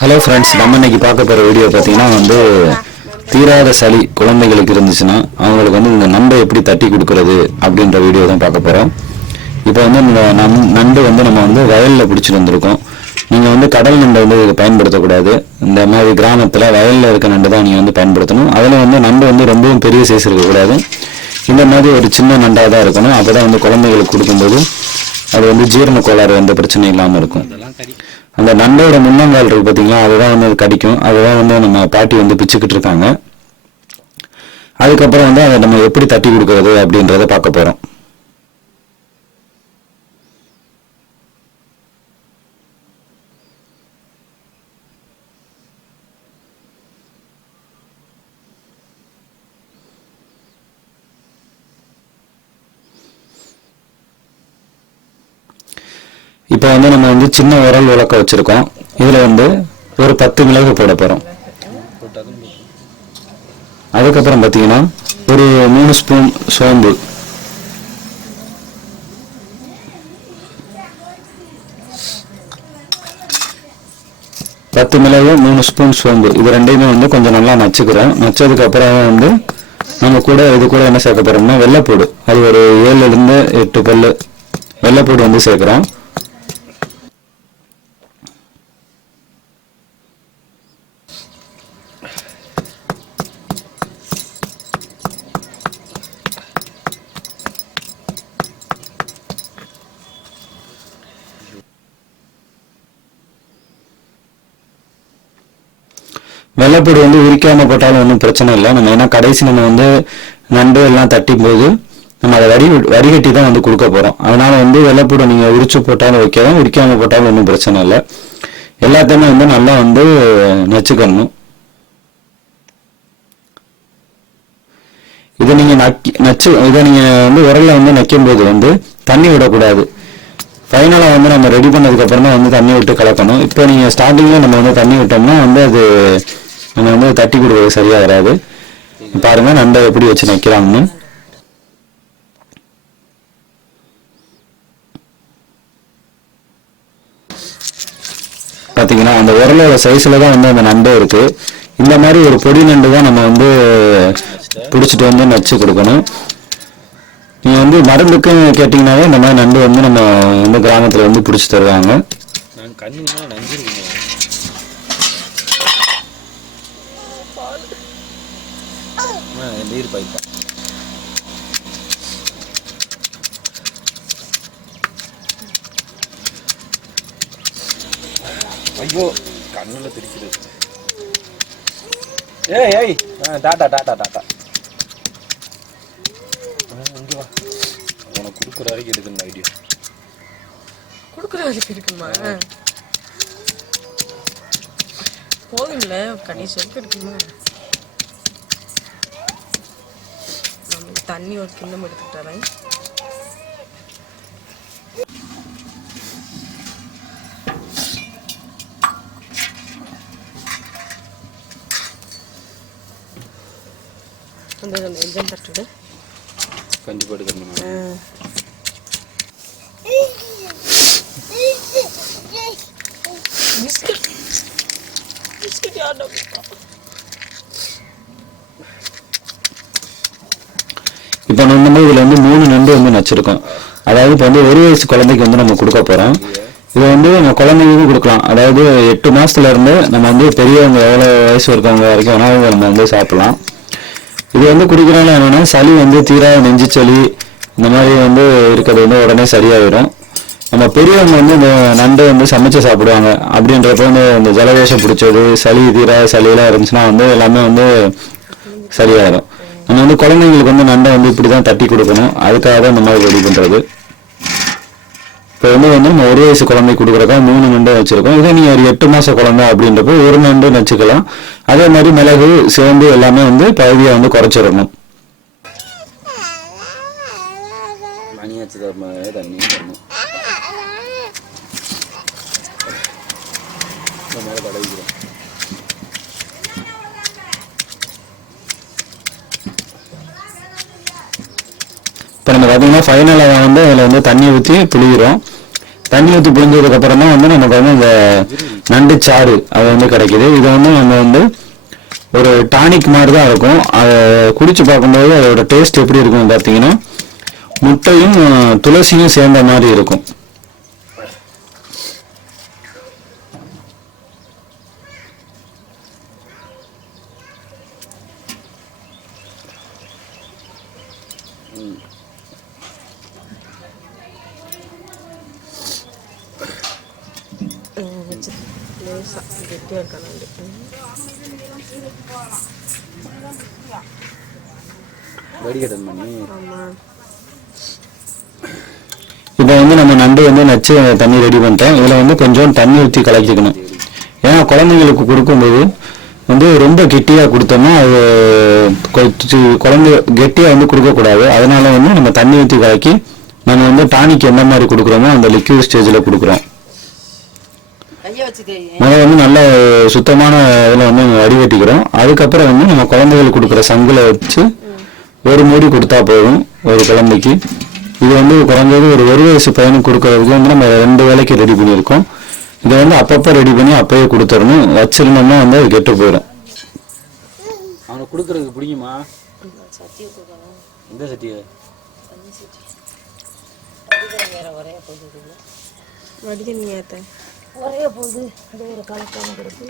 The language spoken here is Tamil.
ஹலோ ஃப்ரெண்ட்ஸ், நம்ம இன்னைக்கு பார்க்க போகிற வீடியோ பார்த்தீங்கன்னா தீராத சளி குழந்தைகளுக்கு இருந்துச்சுன்னா அவங்களுக்கு இந்த நண்டை எப்படி தட்டி கொடுக்கறது அப்படின்ற வீடியோ தான் பார்க்க போகிறோம். இப்போ இந்த நண்டு நம்ம வயலில் பிடிச்சிட்டு வந்திருக்கோம். நீங்கள் கடல் நண்டை பயன்படுத்தக்கூடாது. இந்த மாதிரி கிராமத்தில் வயலில் இருக்க நண்டு தான் நீங்கள் பயன்படுத்தணும். அதில் நண்டு ரொம்பவும் பெரிய சைஸ் இருக்கக்கூடாது. இந்த மாதிரி ஒரு சின்ன நண்டாக தான் இருக்கணும். அப்போ தான் குழந்தைகளுக்கு கொடுக்கும்போது அது ஜீரண கோளாறு எந்த பிரச்சனையும் இல்லாமல் இருக்கும். அந்த நண்டோட முன்னங்கால் இருக்கு பார்த்தீங்களா, அதுதான் கடிக்கும். அதுதான் நம்ம பாட்டி பிச்சுக்கிட்டு இருக்காங்க. அதுக்கப்புறம் அதை நம்ம எப்படி தட்டி கொடுக்கறது அப்படின்றத பார்க்க போகிறோம். இப்போ நம்ம சின்ன உரல் உலக்க வச்சிருக்கோம். இதுல ஒரு 10 மிளகு போட போறோம். அதுக்கப்புறம் பார்த்தீங்கன்னா ஒரு 3 ஸ்பூன் சோம்பு, பத்து மிளகு 3 ஸ்பூன் சோம்பு, இது ரெண்டையுமே கொஞ்சம் நல்லா நச்சுக்கிறோம். நச்சதுக்கு அப்புறம் நம்ம இது கூட என்ன சேர்க்க போறோம்னா வெள்ளைப்பூடு. அது ஒரு 7 to 8 பல்லு வெள்ளைப்பூடு சேர்க்கிறோம். வெள்ளைப்பூடு உரிக்காம போட்டாலும் ஒன்றும் பிரச்சனை இல்லை. நம்ம ஏன்னா கடைசி நம்ம நண்டு எல்லாம் தட்டும் போது நம்ம அதை வடிகட்டி தான் கொடுக்க போறோம். அதனால வெள்ளைப்பூடை நீங்க உரிச்சு போட்டாலும் வைக்கலாம், உரிக்காம போட்டாலும் ஒன்றும் பிரச்சனை இல்லை. எல்லாத்தையுமே நல்லா நச்சுக்கணும். இதை நீங்க இதை நீங்க உரல்ல நக்கும் போது தண்ணி விடக்கூடாது. ஃபைனலா நம்ம ரெடி பண்ணதுக்கு அப்புறம் தான் தண்ணி விட்டு கலக்கணும். இப்போ நீங்க ஸ்டார்டிங்ல நம்ம தண்ணி விட்டோம்னா அது நம்ம தட்டி கொடுக்கிறது சரியா வராது. பாருங்க நண்டை எப்படி வச்சு நக்கிறாங்கன்னு. பாத்தீங்கன்னா அந்த உரலோட சைஸ்ல தான் அந்த நண்டு இருக்கு. இந்த மாதிரி ஒரு பொடி நண்டு தான் நம்ம பிடிச்சிட்டு நச்சு கொடுக்கணும். நீங்க மருந்துக்கும் கேட்டீங்கன்னாவே இந்த மாதிரி நண்டு நம்ம கிராமத்துல பிடிச்சி தருவாங்க. ஐயோ கண்ணுல தெரிக்குது. ஏய் டாடா டாடா டாடா இங்க வா. உனக்கு குடுக்குற வரைக்கும் எடுக்கணும் ஐடியா. குடுக்குற வரைக்கும் இருக்குமா? போதும்ல, கடைசி வரைக்கும் இருக்குமா? நம்ம தண்ணி ஒரு கிண்ணம் எடுத்துட்டு வரேன். எஞ்சம் தட்டுடு கஞ்சி போட்டுக்கணும். பிஸ்கட் யாரா? இப்போ நம்ம இதுல 3 நண்டு நச்சிருக்கோம். அதாவது இப்போ 1 வயசு குழந்தைக்கு நம்ம கொடுக்க போறோம். இது நம்ம குழந்தைங்களுக்கும் கொடுக்கலாம். அதாவது 8 மாசத்துல இருந்து நம்ம பெரியவங்க எவ்வளவு வயசு இருக்கவங்க வரைக்கும் வேணாலும் நம்ம சாப்பிடலாம். இது குடிக்கிறனால என்னன்னா சளி தீராத நெஞ்சு சளி இந்த மாதிரி இருக்கிறது உடனே சரியாயிடும். நம்ம பெரியவங்க இந்த நண்டு சமைச்சு சாப்பிடுவாங்க. அப்படின்றப்ப இந்த ஜலதோஷம் பிடிச்சது, சளி தீராத சளியெல்லாம் இருந்துச்சுன்னா எல்லாமே சரியாயிடும். நம்ம குழந்தைங்களுக்கு நண்டை இப்படிதான் தட்டி கொடுக்கணும். அதுக்காக தான் இந்த மாதிரி ரெடி பண்றது. இப்போ நம்ம 1 வயசு குழந்தை கொடுக்குறதா 3 நண்டு வச்சிருக்கோம். இதே நீங்க ஒரு 8 மாச குழந்தை அப்படின்றப்போ 1 நண்டு வச்சுக்கலாம். அதே மாதிரி மிளகு சேர்ந்து எல்லாமே பகுதியை குறைச்சிடணும். தண்ணி இப்போ நம்ம பார்த்தீங்கன்னா ஃபைனலாக அதில் தண்ணி ஊற்றி புளிகிறோம். தண்ணி ஊற்றி புளிஞ்சதுக்கு அப்புறம் தான் நமக்கு இந்த நண்டு சாறு அது வந்து கிடைக்குது. இது வந்து நம்ம வந்து ஒரு டானிக் மாதிரி தான் இருக்கும். அதை குடிச்சு பார்க்கும்போது அதோட டேஸ்ட் எப்படி இருக்கும்னு பார்த்தீங்கன்னா முட்டையும் துளசியும் சேர்ந்த மாதிரி இருக்கும். லேசா கெட்டியாக இருக்கா நண்டு. வடிகட்டன் பண்ணி ஆமாம். இப்போ வந்து நம்ம நண்டு வந்து நச்சு தண்ணி ரெடி பண்ணிட்டோம். இதில் வந்து கொஞ்சம் தண்ணி ஊற்றி கலக்கிக்கணும். ஏன்னா குழந்தைங்களுக்கு கொடுக்கும்போது வந்து ரொம்ப கெட்டியாக கொடுத்தோம்னா அது குழந்தை கெட்டியாக வந்து கொடுக்கக்கூடாது. அதனால வந்து நம்ம தண்ணி ஊற்றி கலக்கி நம்ம வந்து டானிக் எந்த மாதிரி கொடுக்குறோமோ அந்த லிக்யூட் ஸ்டேஜில் கொடுக்குறோம். முதல்ல வந்து நல்ல சுத்தமான இதில் வந்து வடிகட்டிக்கிறோம். அதுக்கப்புறம் வந்து நம்ம குழந்தைகளுக்கு கொடுக்குற சங்குல வச்சு ஒரு மூடி கொடுத்தா போதும் ஒரு குழந்தைக்கு. இது வந்து குறைஞ்சது ஒரு வயசு பையனுக்கு கொடுக்கறதுக்கு வந்து நம்ம 2 வேளைக்கு ரெடி பண்ணியிருக்கோம். இதை வந்து அப்பப்போ ரெடி பண்ணி அப்பயே கொடுத்துடணும். வச்சிருந்தோம்னா வந்து அது கெட்டு போயிடும். அவனுக்கு கொடுக்கறதுக்கு பிடிக்குமா? எந்த சட்டியை? வடிகண்ணி ஏத்த ஒரே போகுது அது ஒரு கலக்காம கிடக்கு.